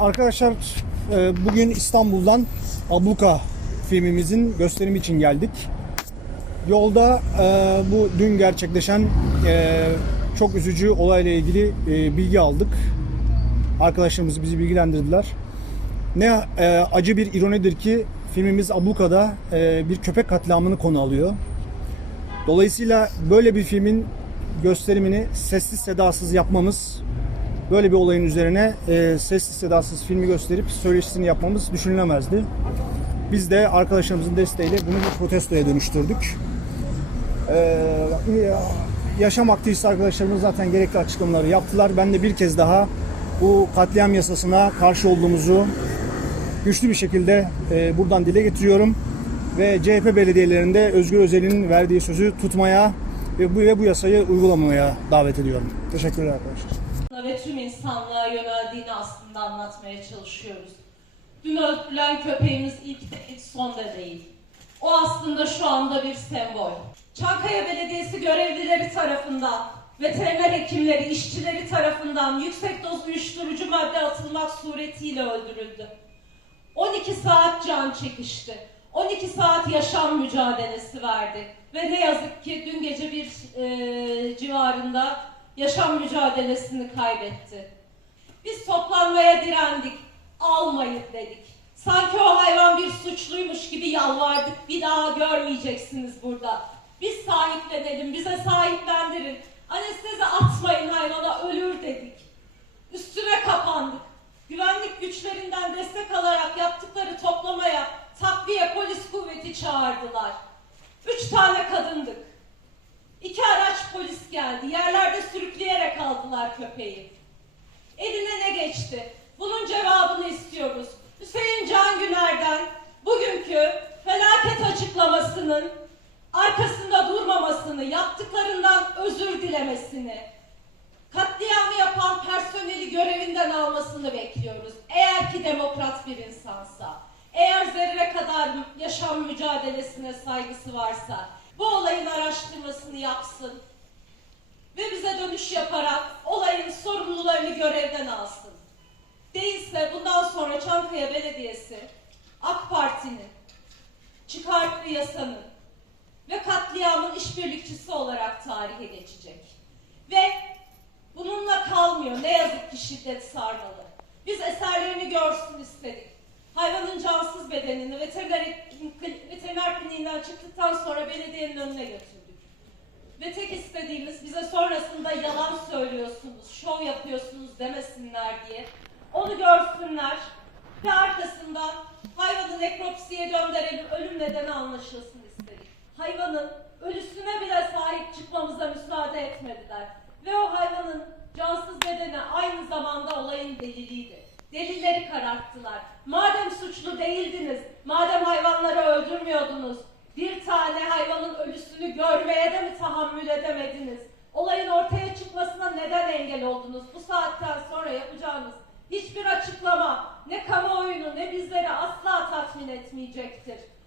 Arkadaşlar e, bugün İstanbul'dan Abluka filmimizin gösterimi için geldik. Yolda e, bu dün gerçekleşen e, çok üzücü olayla ilgili bilgi aldık. Arkadaşlarımız bizi bilgilendirdiler. Ne acı bir ironidir ki filmimiz Abluka'da bir köpek katliamını konu alıyor. Dolayısıyla böyle bir filmin gösterimini sessiz sedasız yapmamız böyle bir olayın üzerine e, sessiz sedasız filmi gösterip söyleşisini yapmamız düşünülemezdi. Biz de arkadaşlarımızın desteğiyle bunu bir protestoya dönüştürdük. Ee, yaşam aktivist arkadaşlarımız zaten gerekli açıklamaları yaptılar. Ben de bir kez daha bu katliam yasasına karşı olduğumuzu güçlü bir şekilde e, buradan dile getiriyorum. Ve CHP belediyelerinde Özgür Özel'in verdiği sözü tutmaya ve bu, ve bu yasayı uygulamaya davet ediyorum. Teşekkürler arkadaşlar. Tüm insanlığa yöneldiğini aslında anlatmaya çalışıyoruz. Dün öldürülen köpeğimiz ilk de ilk son da değil. O aslında şu anda bir sembol. Çankaya Belediyesi görevlileri tarafından, veteriner hekimleri, işçileri tarafından yüksek doz uyuşturucu madde atılmak suretiyle öldürüldü. 12 saat can çekişti. 12 saat yaşam mücadelesi verdi. Ve ne yazık ki dün gece bir e, civarında yaşam mücadelesini kaybetti. Biz toplanmaya direndik, almayın dedik. Sanki o hayvan bir suçluymuş gibi yalvardık, bir daha görmeyeceksiniz burada. Biz sahiplenelim, bize sahiplendirin. Anestezi atmayın hayvana, ölür dedik. Üstüne kapandık. Güvenlik güçlerinden destek alarak yaptıkları toplamaya takviye polis kuvveti çağırdılar. Üç tane kadındık. İki araç polis geldi. Sürükleyerek aldılar köpeği. Eline ne geçti? Bunun cevabını istiyoruz. Hüseyin Can Güner'den bugünkü felaket açıklamasının arkasında durmamasını, yaptıklarından özür dilemesini, katliamı yapan personeli görevinden almasını bekliyoruz. Eğer ki demokrat bir insansa, eğer zerre kadar yaşam mücadelesine saygısı varsa, bu olayın araştırmasını yapsın ve bize dönüş yaparak olayın sorumlularını görevden alsın. Değilse bundan sonra Çankaya Belediyesi, AK Parti'nin çıkarttığı yasanın ve katliamın işbirlikçisi olarak tarihe geçecek. Ve bununla kalmıyor ne yazık ki şiddet sarmalı. Biz eserlerini görsün istedik. Hayvanın cansız bedenini veteriner, veteriner kliniğinden çıktıktan sonra belediyenin önüne götürdük. Ve tek istediğimiz bize sonrasında yalan söylüyorsunuz, şov yapıyorsunuz demesinler diye. Onu görsünler ve arkasından hayvanı nekropsiye gönderelim, ölüm nedeni anlaşılsın istedik. Hayvanın ölüsüne bile sahip çıkmamıza müsaade etmediler. Ve o hayvanın cansız bedeni aynı zamanda olayın deliliydi. Delilleri kararttılar. Madem suçlu değildiniz, madem hayvanları öldürmüyordunuz, bir tane görmeye de mi tahammül edemediniz? Olayın ortaya çıkmasına neden engel oldunuz? Bu saatten sonra yapacağınız hiçbir açıklama ne kamuoyunu ne bizleri asla tatmin etmeyecektir.